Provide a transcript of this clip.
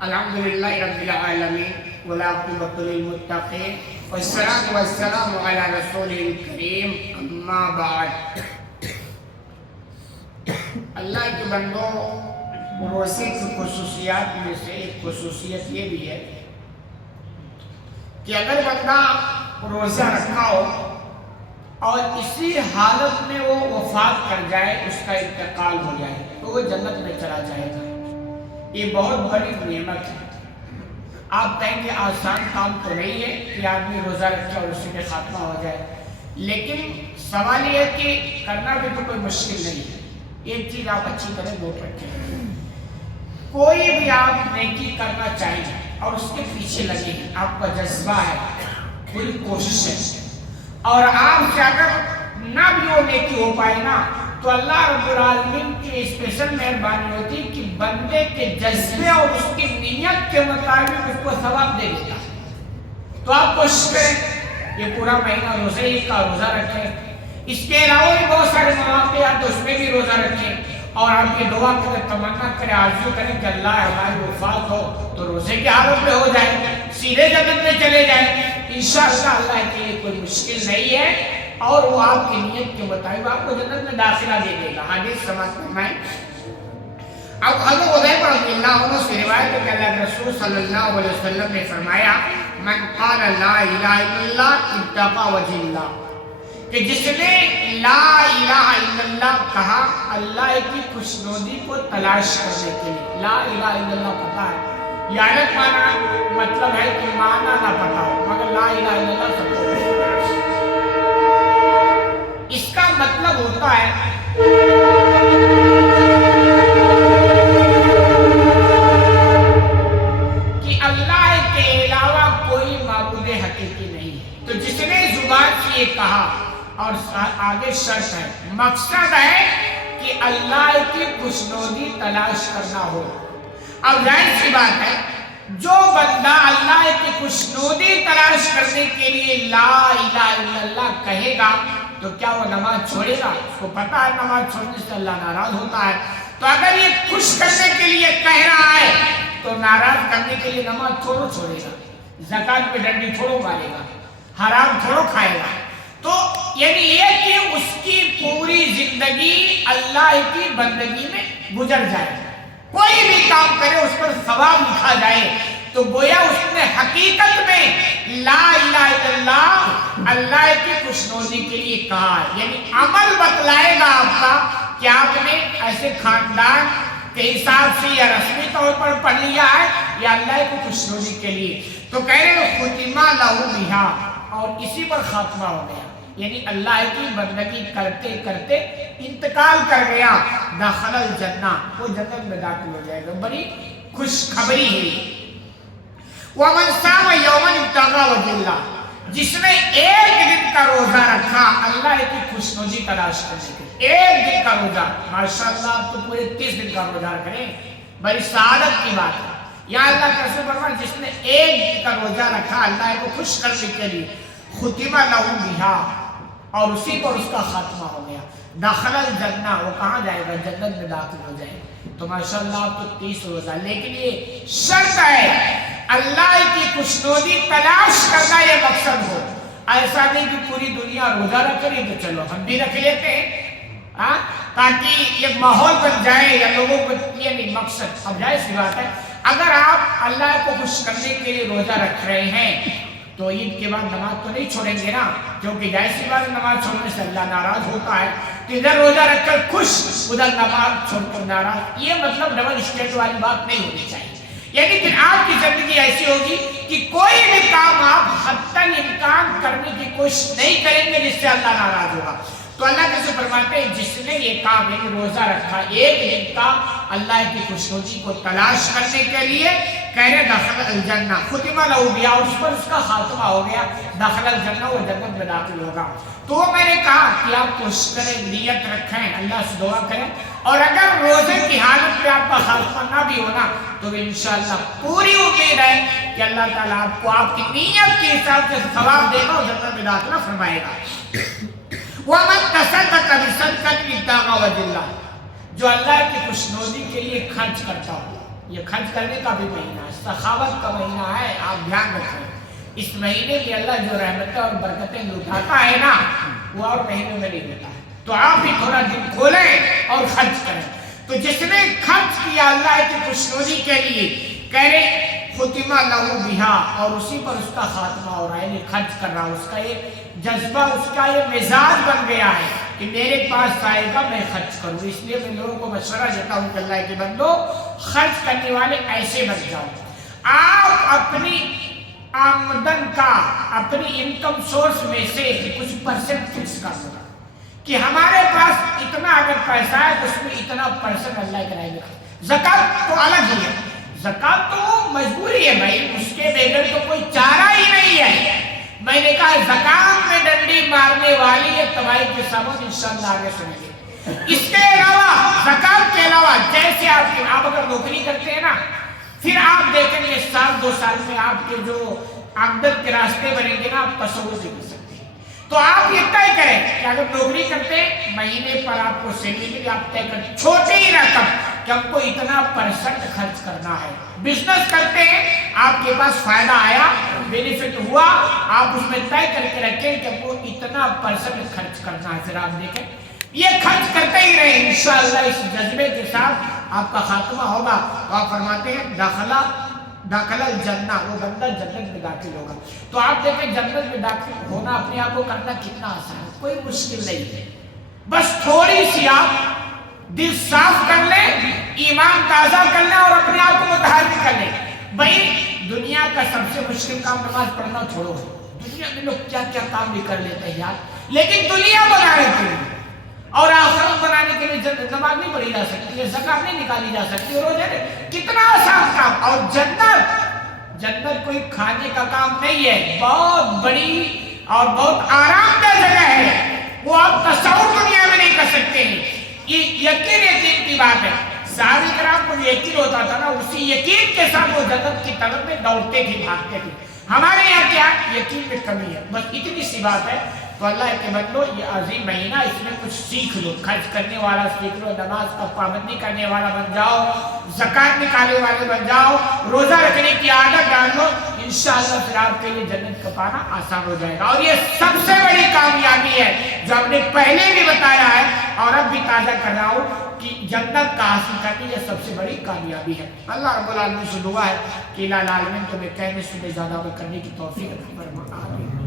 الحمدللہ رب العالمین والعاقبۃ للمتقین والصلاۃ والسلام علی رسول کریم اما بعد۔ اللہ کے بندوں، روزے کی خصوصیات میں سے ایک خصوصیت یہ بھی ہے کہ اگر بندہ روزہ رکھا ہو اور اسی حالت میں وہ وفات کر جائے، اس کا انتقال ہو جائے، تو وہ جنت میں چلا جائے گا۔ یہ بہت بڑی نعمت ہے۔ آپ کہیں گے آسان کام تو نہیں ہے کہ آدمی روزہ رکھے اور اسی میں خاتمہ ہو جائے، لیکن سوال یہ ہے کہ کرنا بھی تو کوئی مشکل نہیں ہے۔ ایک چیز آپ اچھی طرح نوٹ رکھیں، کوئی بھی آپ نیکی کرنا چاہیں اور اس کے پیچھے لگے ہیں، آپ کا جذبہ ہے، پوری کوشش ہے، اور آپ سے اگر نہ بھی وہ نیکی ہو پائے نا، تو اللہ رب العالمین کی اسپیشل مہربانی ہوتی ہے کہ بندے کے جذبے اور اس کی نیت کے مطابق اس کو ثواب دے دیتا ہے۔ تو آپ کوشش کریں یہ پورا مہینہ روزے کا روزہ رکھیں، اس کے علاوہ بھی بہت سارے مواقع ہیں تو اس میں بھی روزہ رکھیں، اور آپ یہ دعا کریں، تمنا کریں، آرزو کریں کہ اللہ ہماری وفات ہو تو روزے کی حالت میں ہو جائے، سیدھے جنت میں چلے جائیں۔ انشاءاللہ اللہ کے لیے کوئی مشکل نہیں ہے، اور وہ آپ کی نیت کے مطابق آپ کو جنت میں داخلہ دے دے گا۔ حدیث سماعت فرمائیں۔ اب حضرت حذیفہ رضی اللہ عنہ سے روایت ہے کہ اللہ کے رسول صلی اللہ علیہ وسلم نے فرمایا، من قال لا الہ الا اللہ ابتغى وجہ اللہ، کہ جس نے لا الہ الا اللہ کہا اللہ کی خوشنودی کو تلاش کرنے کے لیے۔ لا الہ الا اللہ پتہ ہے، یہ الگ معنی مطلب ہے کہ معنی نہ پتہ ہو، مگر لا الہ الا اللہ سب کو پتہ ہے۔ اس کا مطلب ہوتا ہے کہ اللہ کے علاوہ کوئی معبود حقیقی نہیں ہے۔ تو جس نے زبان سے یہ کہا، اور آگے شرط ہے، مقصد ہے کہ اللہ کی خوشنودی تلاش کرنا ہو۔ اب ظاہر سی بات ہے، جو بندہ اللہ کی خوشنودی تلاش کرنے کے لیے لا الہ الا اللہ کہے گا تو کیا وہ نماز چھوڑے گا؟ اس کو پتا ہے نماز چھوڑنے سے اللہ ناراض ہوتا ہے، تو اگر یہ خوش کرنے کے لیے کہہ رہا ہے تو ناراض کرنے کے لیے نماز تھوڑو چھوڑے گا، زکوٰۃ پہ ڈنڈی تھوڑو مارے گا، حرام تھوڑو کھائے گا۔ تو یعنی یہ کہ اس کی پوری زندگی اللہ کی بندگی میں گزر جائے، کوئی بھی کام کرے اس پر ثواب لکھا جائے، تو گویا اس نے حقیقت میں لا الہ الا اللہ اللہ کی خوشنودی کے لیے کہا ہے۔ یعنی عمل بتلائے گا آپ کا کہ آپ نے ایسے خاندان کے حساب سے یا رسمی طور پر پڑھ لیا ہے یا اللہ کی خوشنودی کے لیے۔ تو کہہ رہے ختمہ لہو بہا، اور اسی پر خاتمہ ہو گیا، یعنی اللہ کی بندگی کرتے کرتے انتقال کر گیا، دخل الجنہ، وہ جنت میں داخل ہو جائے گا۔ بڑی خوشخبری ہے۔ وَمَنْ صَامَ يَوْمًا ابْتَغَىٰ وَجْهَ اللَّهِ، جس نے ایک دن کا روزہ رکھا اللہ کی خوشنودی تلاش کرنے کے لیے، ایک دن کا روزہ، ماشاءاللہ آپ تو پورے 30 دن کا روزہ کریں، بڑی سعادت کی بات ہے۔ یہاں اللہ کا رسول فرمایا جس نے ایک دن کا روزہ رکھا اللہ کو خوش کرنے کے لیے، ختمہ لہو بہا، اور اسی پر اس کا خاتمہ ہو گیا، دخل الجنہ، وہ کہاں جائے گا؟ جنت میں داخل ہو جائے گا۔ تو ماشاءاللہ آپ تو 30 روزہ، لیکن یہ شرط ہے اللہ کی خوشنودی تلاش کرنا یہ مقصد ہو۔ ایسا نہیں کہ پوری دنیا روزہ رکھ رہی تو چلو ہم بھی رکھ لیتے ہیں، تاکہ یہ ماحول بن جائے یا لوگوں کو، یہ نہیں مقصد۔ اب ظاہر سی بات ہے، اگر آپ اللہ کو خوش کرنے کے لیے روزہ رکھ رہے ہیں تو عید کے بعد نماز تو نہیں چھوڑیں گے نا، کیونکہ ظاہر سی بات نماز چھوڑنے سے اللہ ناراض ہوتا ہے۔ تو ادھر روزہ رکھ کر خوش، ادھر نماز چھوڑ کر ناراض، یہ مطلب ڈبل اسٹینڈ والی بات نہیں ہونی چاہیے۔ یعنی پھر آپ کی زندگی ایسی ہوگی کہ کوئی بھی کام آپ حتی الامکان کرنے کی کوشش نہیں کریں گے جس سے اللہ ناراض ہوگا۔ تو اللہ کیسے فرماتے ہیں جس نے یہ کام یعنی روزہ رکھا ایک دن کا اللہ کی خوشنودی کو تلاش کرنے کے لیے، کہہ رہے دخل الجنہ، ختمہ لہو بہا، اور اس پر اس کا خاتمہ ہو گیا، دخل الجنہ، وہ جنت میں داخل ہوگا۔ تو میں نے کہا کہ آپ کوشش کریں، نیت رکھیں، اللہ سے دعا کریں، اور اگر روزے کی حالت میں آپ کا خاتمہ نہ بھی ہونا تو انشاءاللہ پوری امید ہے کہ اللہ تعالیٰ آپ کو آپ کی نیت کے حساب سے ثواب دے گا اور جنت میں داخلہ فرمائے گا۔ وَمَن تَصَدَّقَ بِصَدْقَةٍ ابْتَغَىٰ وَجْهَ اللَّهِ، جو اللہ کی خوشنودی کے لیے خرچ کرتا ہو، یہ خرچ کرنے کا بھی مہینہ ہے، سخاوت کا مہینہ ہے، آپ دھیان رکھیں اس مہینے میں اللہ جو رحمتیں اور برکتیں لٹاتا ہے نا وہ اور مہینوں میں نہیں دیتا ہے، تو آپ بھی تھوڑا دل کھولیں اور خرچ کریں۔ تو جس نے خرچ کیا اللہ کی خوشنودی کے لیے کہہ رہے ختمہ لہو بہا، اور اسی پر اس کا خاتمہ ہو رہا ہے، یعنی خرچ کر رہا، اس کا یہ جذبہ، اس کا یہ مزاج بن گیا ہے کہ میرے پاس آئے گا میں خرچ کروں۔ اس لیے میں لوگوں کو مشورہ دیتا ہوں کہ اللہ کے بندو خرچ کرنے والے ایسے بن جاؤ۔ آپ اپنی آمدن کا، اپنی انکم سورس میں سے کچھ پرسنٹ فکس کر دو کہ ہمارے پاس اتنا اگر پیسہ ہے تو اس میں اتنا پرسنٹ اللہ کرائے گا۔ زکوٰۃ تو الگ ہی ہے، زکوٰۃ تو مجبوری ہے بھائی، اس کے بغیر تو کوئی چارہ ہی نہیں ہے۔ میں نے کہا زکوٰۃ میں ڈنڈی مارنے والی ہے تباہی کے سبب، انشاءاللہ آگے سنیں گے۔ اس کے علاوہ زکوٰۃ کے علاوہ جیسے آپ اگر نوکری کرتے ہیں نا، پھر آپ دیکھیں گے سال دو سال میں آپ کے جو آمدن کے راستے بنیں گے نا، آپ تصور نہیں کر سکتے۔ تو آپ یہ طے کریں کہ اگر نوکری کرتے ہیں مہینے پر آپ کو سیلری ملی، آپ طے کریں چھوٹی ہی رقم کہ ہم کو اتنا پرسنٹ خرچ کرنا ہے۔ بزنس کرتے ہیں، آپ کے پاس فائدہ آیا، بینیفٹ ہوا، آپ اس میں طے کر کے رکھیں کہ ہم کو اتنا پرسنٹ خرچ کرنا ہے۔ پھر آپ دیکھیں یہ خرچ کرتے ہی رہیں، انشاءاللہ اس جذبے کے ساتھ آپ کا خاتمہ ہوگا۔ تو آپ فرماتے ہیں داخلہ الجنہ، وہ بندہ جنت میں داخل ہوگا۔ تو آپ دیکھیں جنت میں داخل ہونا اپنے آپ کو کرنا کتنا آسان ہے، کوئی مشکل نہیں ہے، بس تھوڑی سی آپ دل صاف کر لیں، ایمان تازہ کر لیں اور اپنے آپ کو متحرک کر لیں۔ بھائی دنیا کا سب سے مشکل کام نماز پڑھنا چھوڑو، دنیا میں لوگ کیا کیا کام بھی کر لیتے ہیں یار، لیکن دنیا بنانے کے لیے اور آخرت بنانے کے لیے نماز نہیں پڑھی جا سکتی ہے، زکات نہیں نکالی جا سکتی، روزے کتنا آسان کام۔ اور جنت کوئی کھانے کا کام نہیں ہے، بہت بڑی اور بہت آرام دہ جگہ ہے، وہ آپ تصور دنیا میں نہیں کر سکتے ہیں۔ یہ یقین کی بات ہے، صحابہ کرام کو یقین ہوتا تھا نا، اسی یقین کے ساتھ وہ جنت کی طرف میں دوڑتے تھے، بھاگتے تھے۔ ہمارے یہاں کیا یقین میں کمی ہے، بس اتنی سی بات ہے۔ تو اللہ کے بندو یہ عظیم مہینہ، اس میں کچھ سیکھ لو، خرچ کرنے والا سیکھ لو، نماز کا پابندی کرنے والا بن جاؤ، زکات نکالنے والے بن جاؤ، روزہ رکھنے کی عادت ڈال لو، انشاءاللہ پھر آپ کے لیے جنت کا پانا آسان ہو جائے گا۔ اور یہ سب سے بڑی کامیابی ہے جو ہم نے پہلے بھی بتایا ہے اور اب بھی تازہ کر رہا ہوں کہ جنت کا حاصل کرنی یہ سب سے بڑی کامیابی ہے۔ اللہ رب العالمین سے دعا ہے کہ الہ العالمین تمہیں کہنے سے زیادہ کرنے کی توفیق عطا فرمائے۔